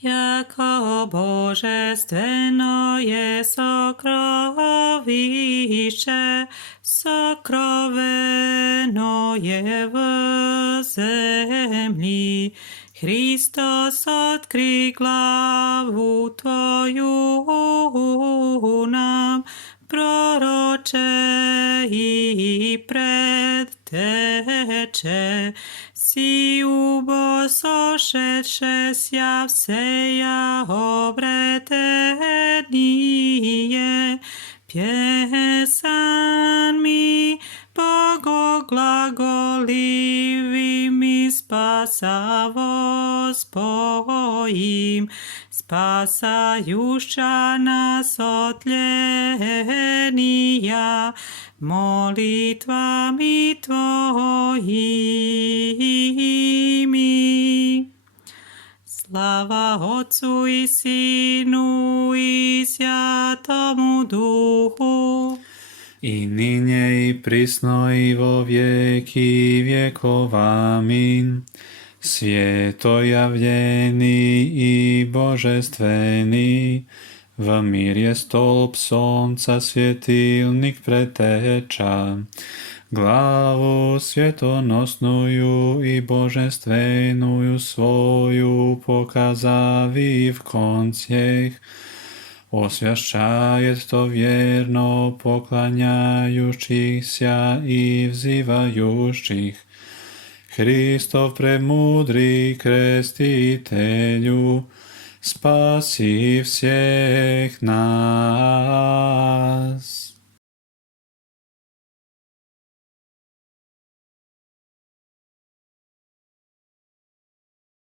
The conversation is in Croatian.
Jako božestveno sokroviще, sokroveno je v zemlji. Hristos, otkri glavu tvoju nam, proroče, i predteče. Si ubosošeše sjav seja obretenije, pjesan mi Bogo glagolivi mi spasa spojim, spasajušća nas otljenija, molitvami tvojimi. Slava Otcu i Sinu i Svjatomu Duhu, i ninje i prisno i vo vijeki vjekov. Amin. Svjetojavljeni i božestveni, v mir je stolp sonca, svjetilnik preteča. Glavu svjetonosnuju i božestvenuju svoju pokazavi v koncjeh. Osvjašćajet to vjerno poklanjajućih sja i vzivajućih. Hristov premudri krestitelju, spasi всех nas.